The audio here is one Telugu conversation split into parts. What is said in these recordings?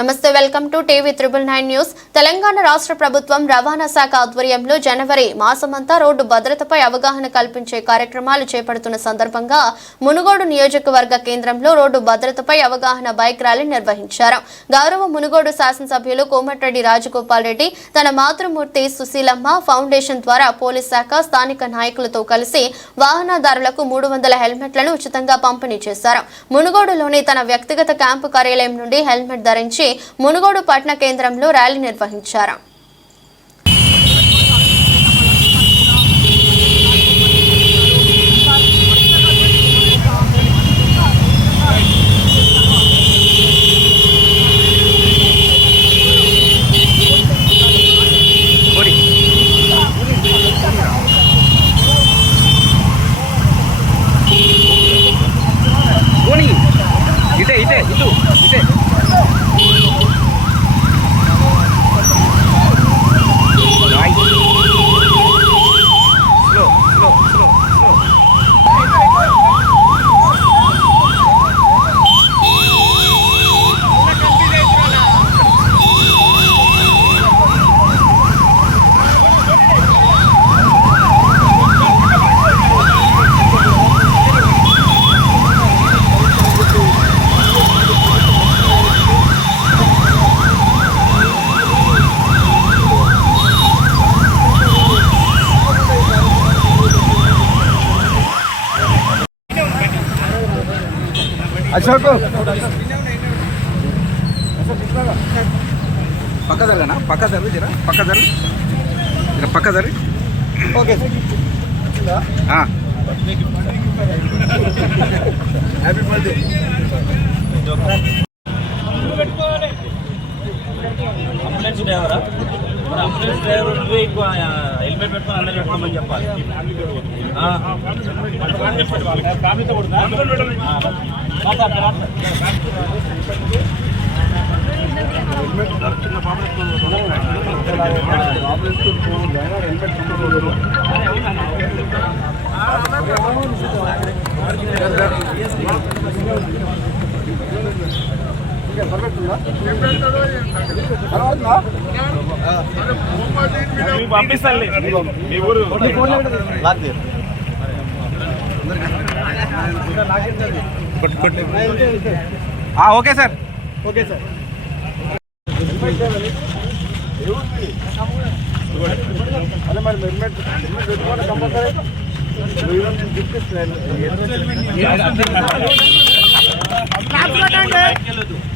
నమస్తే welcome to TV triple nine news. Telangana రాష్ట్ర ప్రభుత్వం రవాణా శాఖ ఆధ్వర్యంలో జనవరి మాసమంతా రోడ్డు భద్రతపై అవగాహన కల్పించే కార్యక్రమాలు చేపడుతున్న సందర్భంగా మునుగోడు నియోజకవర్గ కేంద్రంలో రోడ్డు భద్రతపై అవగాహన బైక్ ర్యాలీ నిర్వహించారు. గౌరవ మునుగోడు శాసనసభ్యులు కోమటిరెడ్డి రాజగోపాల్ రెడ్డి తన మాతృమూర్తి సుశీలమ్మ ఫౌండేషన్ ద్వారా పోలీస్ శాఖ స్థానిక నాయకులతో కలిసి వాహనదారులకు మూడు వందల హెల్మెట్లను ఉచితంగా పంపిణీ చేశారు. మునుగోడులోని తన వ్యక్తిగత క్యాంపు కార్యాలయం నుండి హెల్మెట్ ధరించి మునుగోడు పట్టణ కేంద్రంలో ర్యాలీ నిర్వహించారు. అశోక్. పక్క జరగనా? పక్క జరుగు జరా పక్క జరుగు. జర పక్క జరుగు. ఓకే. హ్యాపీ బర్త్డే అంబులెన్స్ డ్రైవరా అంబులెన్స్ డ్రైవర్ ఎక్కువ హెల్మెట్ పెట్టుకొని అందరూ పెట్టుకోమని చెప్పాలి. మీ ఊరు ఓకే సార్ ఓకే సార్ అదే మరి హెల్మెట్ హెల్మెట్ పెట్టుకోవాలి కంపల్సరీ లక్కీ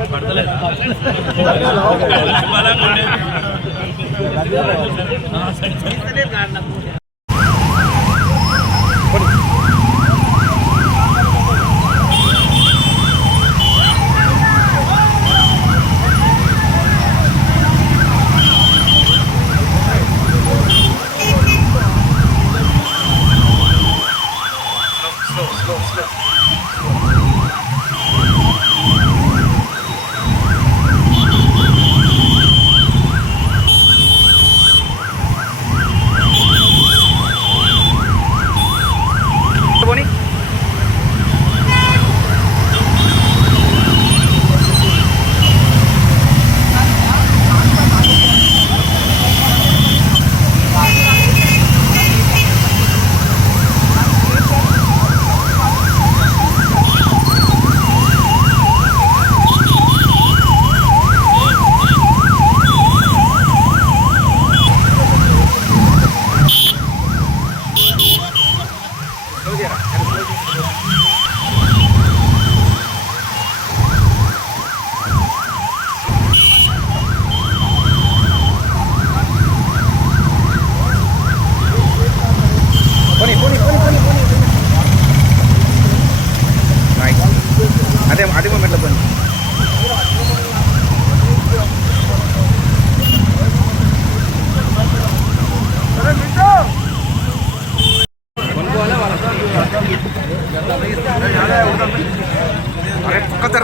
అదే,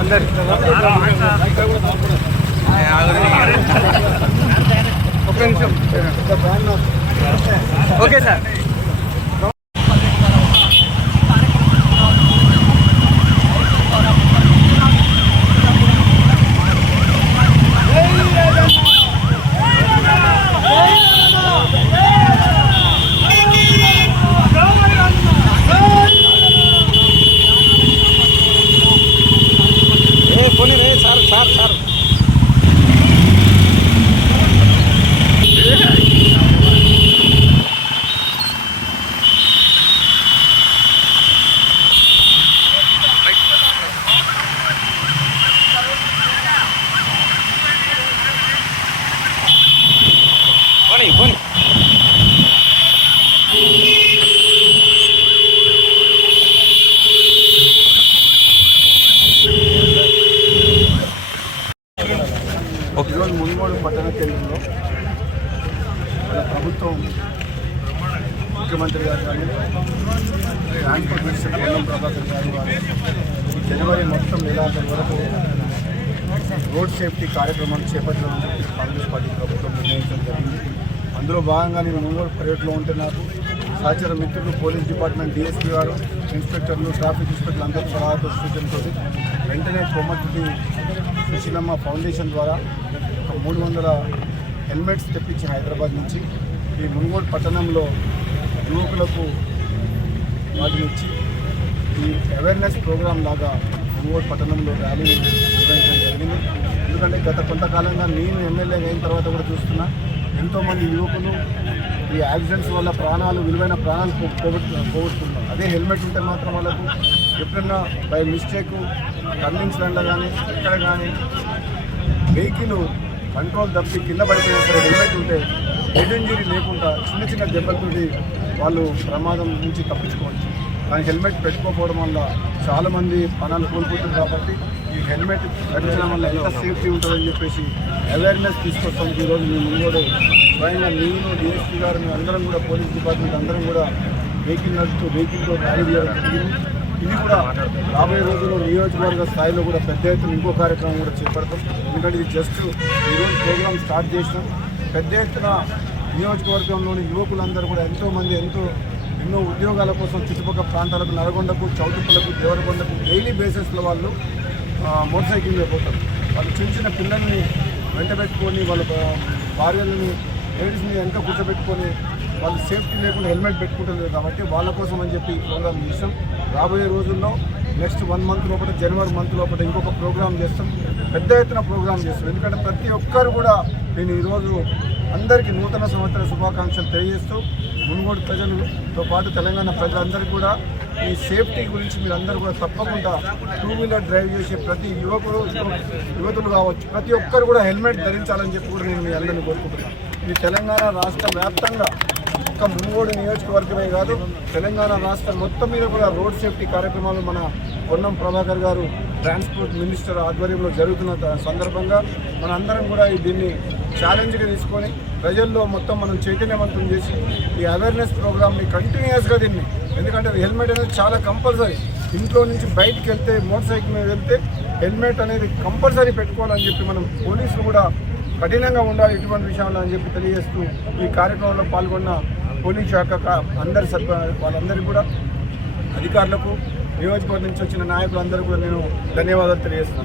అందరి ఒక నిమిషం. ఓకే సార్ ఏ పోనీ రే సార్ సార్ సార్ పోనీ పోనీ ఈరోజు మున్గోడు పట్టణ కేంద్రంలో మన ప్రభుత్వం ముఖ్యమంత్రి గారు కానీ ట్రాన్స్పోర్ట్ మినిస్టర్ పొన్నం ప్రభాకర్ గారు జనవరి మొత్తం నెలాఖరు వరకు రోడ్ సేఫ్టీ కార్యక్రమాన్ని చేపట్టాలని చెప్పి కాంగ్రెస్ పార్టీ ప్రభుత్వం నిర్ణయించడం జరిగింది. అందులో భాగంగా నేను ముందు పర్యటనలో ఉంటున్నారు. సహచర మిత్రులు పోలీస్ డిపార్ట్మెంట్ డిఎస్పీ గారు ఇన్స్పెక్టర్లు ట్రాఫిక్ ఇన్స్పెక్టర్లు అందరూ సలహాతో సూచనతో వెంటనే కొమ్మటి సుశీలమ్మ ఫౌండేషన్ ద్వారా ఒక మూడు వందల హెల్మెట్స్ తెప్పించి హైదరాబాద్ నుంచి ఈ మునుగోడు పట్టణంలో యువకులకు వాటిని ఇచ్చి ఈ అవేర్నెస్ ప్రోగ్రాం లాగా మునుగోడు పట్టణంలో ర్యాలీ నిర్వహించడం జరిగింది. ఎందుకంటే గత కొంతకాలంగా నేను ఎమ్మెల్యే అయిన తర్వాత కూడా చూస్తున్నా ఎంతోమంది యువకులు ఈ యాక్సిడెంట్స్ వల్ల ప్రాణాలు విలువైన ప్రాణాలు పోగొట్టు పోగొట్టుకున్నారు. అదే హెల్మెట్ ఉంటే మాత్రం వాళ్ళకు ఎప్పుడన్నా బై మిస్టేక్ టర్నింగ్స్ వెళ్ళ కానీ ఎక్కడ కానీ వెహికల్ కంట్రోల్ తప్పి కింద పడిపోయిన హెల్మెట్ ఉంటే హెడ్ ఇంజురీ లేకుండా చిన్న చిన్న దెబ్బలతోటి వాళ్ళు ప్రమాదం నుంచి తప్పించుకోవచ్చు. కానీ హెల్మెట్ పెట్టుకోకపోవడం వల్ల చాలామంది పనాలు కోల్పోతుంది కాబట్టి ఈ హెల్మెట్ ధరించడం వల్ల ఎంత సేఫ్టీ ఉంటుందని చెప్పేసి అవేర్నెస్ తీసుకొస్తానికి ఈరోజు మేము ముందు స్వయంగా నేను డిఎస్పీ గారు మేము అందరం కూడా పోలీస్ డిపార్ట్మెంట్ అందరం కూడా వెహికల్ నడుస్తూ వెహికల్తో ర్యాలీ చేయడం ఇది కూడా రాబోయే రోజుల్లో నియోజకవర్గ స్థాయిలో కూడా పెద్ద ఎత్తున ఇంకో కార్యక్రమం కూడా చేపడతాం. ఎందుకంటే ఇది జస్ట్ ఈరోజు ప్రోగ్రామ్ స్టార్ట్ చేసినాం. పెద్ద ఎత్తున నియోజకవర్గంలోని యువకులందరూ కూడా ఎంతోమంది ఎంతో ఎన్నో ఉద్యోగాల కోసం చుట్టుపక్కల ప్రాంతాలకు నల్గొండకు చౌటుప్పలకు దేవరకొండకు డైలీ బేసిస్లో వాళ్ళు మోటార్ సైకిల్ మీద పోతారు. వాళ్ళు చిన్న చిన్న పిల్లల్ని వెంటబెట్టుకొని వాళ్ళ భార్యలని లేడీస్ని వెనక కూర్చోబెట్టుకొని వాళ్ళు సేఫ్టీ లేకుండా హెల్మెట్ పెట్టుకుంటుంది కాబట్టి వాళ్ళ కోసం అని చెప్పి ఈ ప్రోగ్రామ్ చేస్తాం. రాబోయే రోజుల్లో నెక్స్ట్ వన్ మంత్ లోపల జనవరి మంత్ లోపల ఇంకొక ప్రోగ్రామ్ చేస్తాం. పెద్ద ఎత్తున ప్రోగ్రామ్ చేస్తాం. ఎందుకంటే ప్రతి ఒక్కరు కూడా నేను ఈరోజు అందరికీ నూతన సంవత్సర శుభాకాంక్షలు తెలియజేస్తూ మునుగోడు ప్రజలతో పాటు తెలంగాణ ప్రజలందరికీ కూడా ఈ సేఫ్టీ గురించి మీరందరూ కూడా తప్పకుండా టూ వీలర్ డ్రైవ్ చేసే ప్రతి యువకుడు యువతులు కావచ్చు ప్రతి ఒక్కరు కూడా హెల్మెట్ ధరించాలని చెప్పి కూడా నేను మీ అందరినీ కోరుకుంటున్నాను. ఇది తెలంగాణ రాష్ట్ర వ్యాప్తంగా ఒక్క ముంగోడు నియోజకవర్గమే కాదు తెలంగాణ రాష్ట్రం మొత్తం మీద కూడా రోడ్ సేఫ్టీ కార్యక్రమాలు మన పొన్నం ప్రభాకర్ గారు ట్రాన్స్పోర్ట్ మినిస్టర్ ఆధ్వర్యంలో జరుగుతున్న సందర్భంగా మన అందరం కూడా ఈ దీన్ని ఛాలెంజ్గా తీసుకొని ప్రజల్లో మొత్తం మనం చైతన్యవంతం చేసి ఈ అవేర్నెస్ ప్రోగ్రామ్ని కంటిన్యూస్గా దీన్ని ఎందుకంటే హెల్మెట్ అనేది చాలా కంపల్సరీ. ఇంట్లో నుంచి బయటికి వెళ్తే మోటార్ సైకిల్ మీద వెళ్తే హెల్మెట్ అనేది కంపల్సరీ పెట్టుకోవాలని చెప్పి మనం పోలీసులు కూడా కఠినంగా ఉండాలి ఇటువంటి విషయంలో అని చెప్పి తెలియజేస్తూ ఈ కార్యక్రమంలో పాల్గొన్న పోలీస్ శాఖ అందరి సభ వాళ్ళందరికీ కూడా అధికారులకు నియోజకవర్గం నుంచి వచ్చిన నాయకులందరూ కూడా నేను ధన్యవాదాలు తెలియజేస్తున్నాను.